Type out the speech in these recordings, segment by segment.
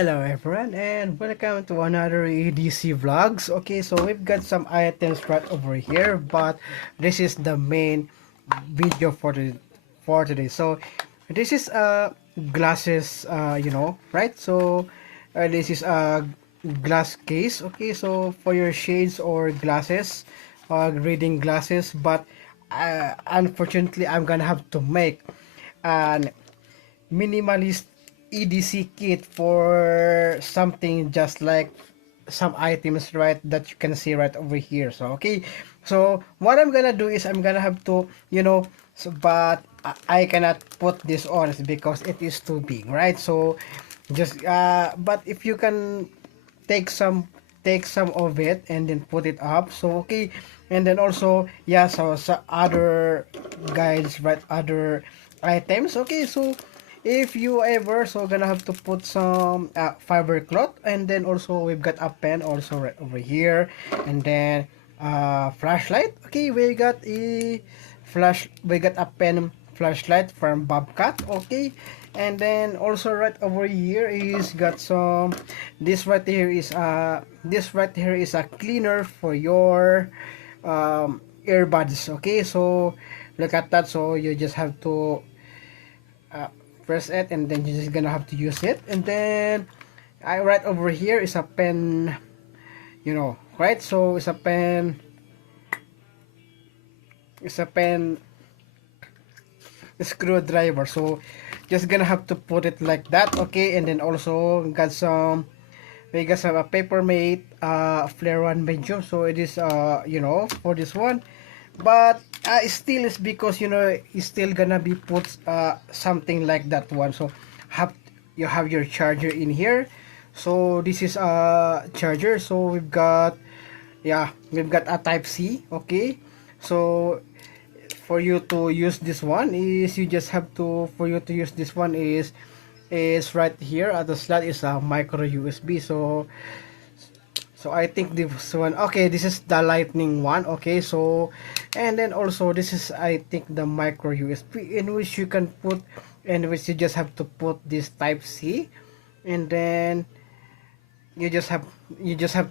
Hello everyone and welcome to another EDC vlogs. Okay, so we've got some items right over here, but this is the main video for today. So this is glasses, right? So this is a glass case. Okay, so for your shades or glasses, reading glasses, but unfortunately I'm gonna have to make an minimalist EDC kit for something just like some items right that you can see right over here. So okay, so what I'm gonna do is I'm gonna have to but I cannot put this on because it is too big, right? So just but if you can take some of it and then put it up, so okay. And then also yeah, so other guides, right, other items. Okay, so if you ever so gonna have to put some fiber cloth, and then also we've got a pen also right over here, and then flashlight. Okay, we got a pen flashlight from Bobcat. Okay, and then also right over here is got some, this right here is a cleaner for your earbuds. Okay, so look at that. So you just have to press it, and then you're just gonna have to use it. And then right over here is a pen, right? So it's a pen screwdriver. So just gonna have to put it like that. Okay, and then also we got some a papermate flare one medium. So it is for this one, but still is because it's still gonna be put something like that one. So you have your charger in here. So this is a charger. So we've got a type C. Okay, so for you to use this one is you just have to for you to use this one is right here at the slot is a micro USB. So I think this one, okay, this is the lightning one. Okay, so and then also this is, I think, the micro USB in which you can put, in which you just have to put this type C, and then you just have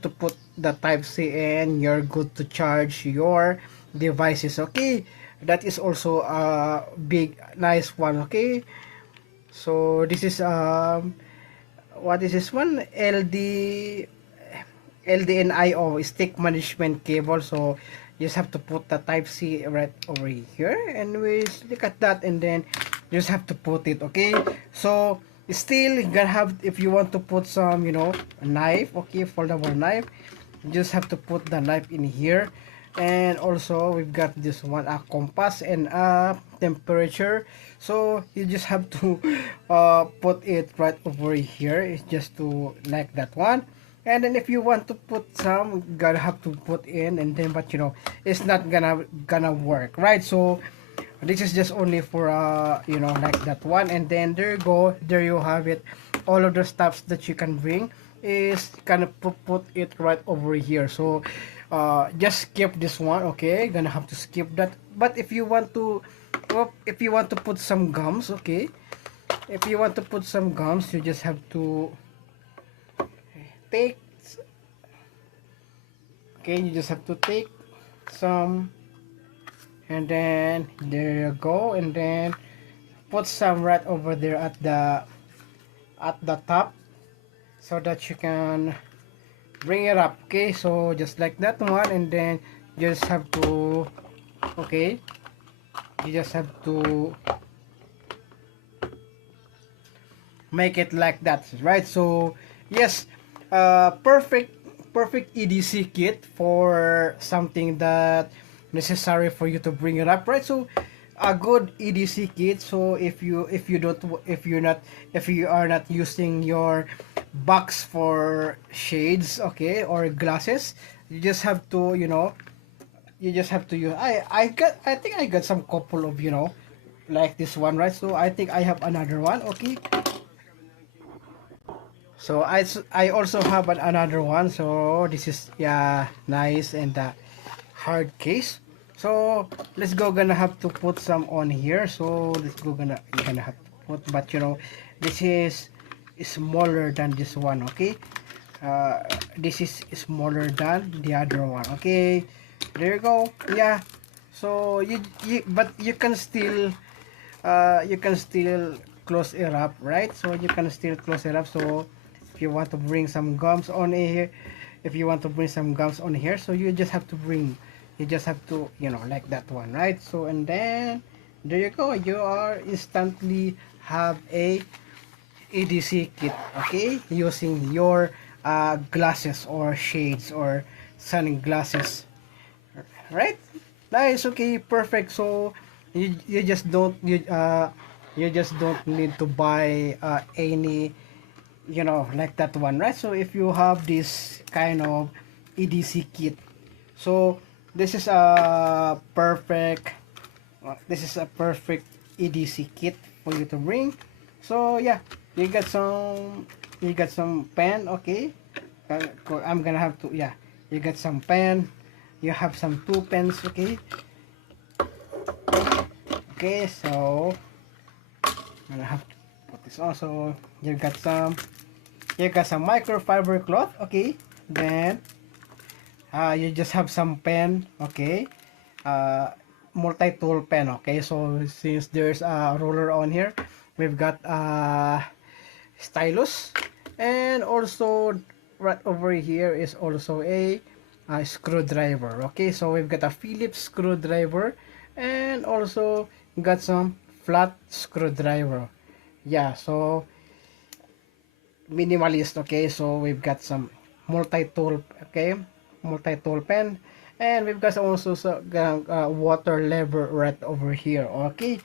to put the type C, and you're good to charge your devices. Okay, that is also a big nice one. Okay, so this is what is this one? LDNIO, stick management cable. So you just have to put the type C right over here, and we look at that, and then you just have to put it. Okay, so still you gonna have, if you want to put some a knife, okay, foldable knife, you just have to put the knife in here. And also we've got this one, a compass and a temperature. So you just have to put it right over here. It's just to like that one. And then if you want to put some, gotta have to put in, and then but it's not gonna work, right? So this is just only for like that one. And then there you have it. All of the stuffs that you can bring is kind of put it right over here. So just skip this one. Okay, gonna have to skip that. But if you want to put some gums, okay, if you want to put some gums, you just have to take you just have to take some, and then there you go, and then put some right over there at the top, so that you can bring it up. Okay, so just like that one, and then you just have to make it like that, right? So yes, perfect EDC kit for something that necessary for you to bring it up, right? So a good EDC kit. So if you are not using your box for shades, okay, or glasses, you just have to use, I think I got some couple of like this one, right? So I think I have another one. Okay, so I also have another one. So this is nice, and hard case. So let's go, gonna have to put some on here. So let's go, gonna have to put, but this is smaller than this one. Okay, this is smaller than the other one. Okay, there you go. Yeah, so but you can still close it up, right? So you can still close it up. So if you want to bring some gums on here, if you want to bring some gums on here, so you just have to bring, you just have to, you know, like that one, right? So and then there you go, you are instantly have a EDC kit, okay, using your glasses or shades or sunglasses, right? Nice. Okay, perfect. So you just don't you just don't need to buy any, you know, like that one, right? So if you have this kind of EDC kit, so this is a perfect EDC kit for you to bring. So yeah, you got some pen. Okay, I'm gonna have to, yeah, you got some pen, you have some two pens. Okay, okay, so I'm gonna have to put this on. So you got some microfiber cloth. Okay, then you just have some pen. Okay, multi-tool pen. Okay, so since there's a ruler on here, we've got stylus, and also right over here is also a screwdriver. Okay, so we've got a Phillips screwdriver, and also got some flat screwdriver. Yeah, so minimalist. Okay, so we've got some multi-tool. Okay, multi-tool pen, and we've got also water lever right over here. Okay,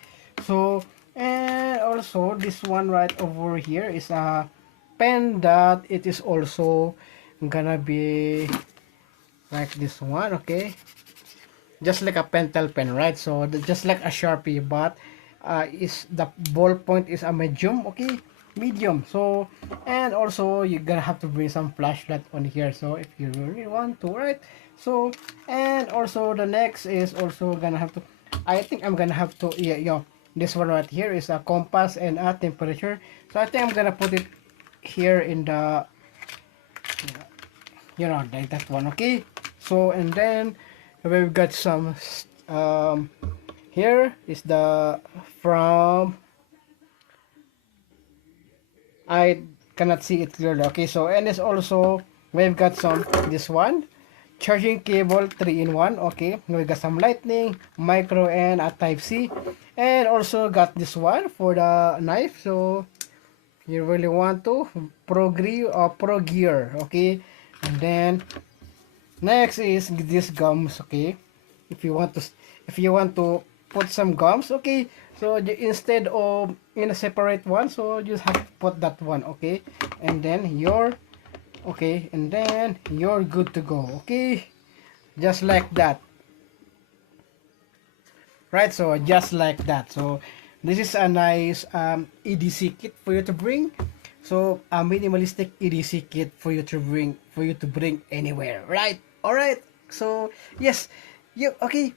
so and also this one right over here is a pen that it is also gonna be like this one. Okay, just like a pentel pen, right? So just like a Sharpie, but is the ballpoint is a medium. Okay, medium. So and also you're gonna have to bring some flashlight on here, so if you really want to, right? So and also the next is also gonna have to, I think I'm gonna have to, yeah, this one right here is a compass and a temperature. So I think I'm gonna put it here in the, you know, like that one. Okay, so and then we've got some here is the from, I cannot see it clearly. Okay, so and it's also we've got some this one charging cable 3-in-1. Okay, we got some lightning, micro, and a type C, and also got this one for the knife. So you really want to pro gear. Okay, and then next is this gums. Okay, if you want to put some gums. Okay, so instead of in a separate one, so you just have to put that one. Okay, and then you're okay, and then you're good to go. Okay, just like that, right? So just like that. So this is a nice EDC kit for you to bring. So a minimalistic EDC kit for you to bring anywhere, right? All right, so yes, you okay,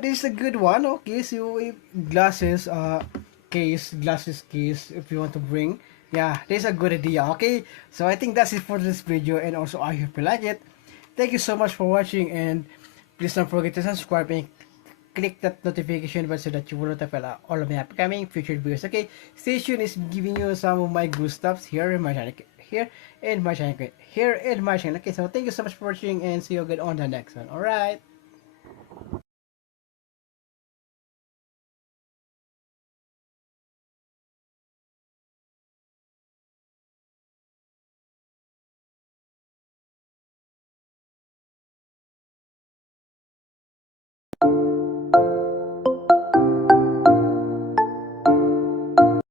this is a good one. Okay, so if glasses glasses case, if you want to bring, yeah, this is a good idea. Okay, so I think that's it for this video, and also I hope you like it. Thank you so much for watching, and please don't forget to subscribe and click that notification bell so that you will notify all of my upcoming future videos. Okay, stay tuned, is giving you some of my good stuffs here in my channel, here in my channel. Okay, so thank you so much for watching, and see you again on the next one. All right.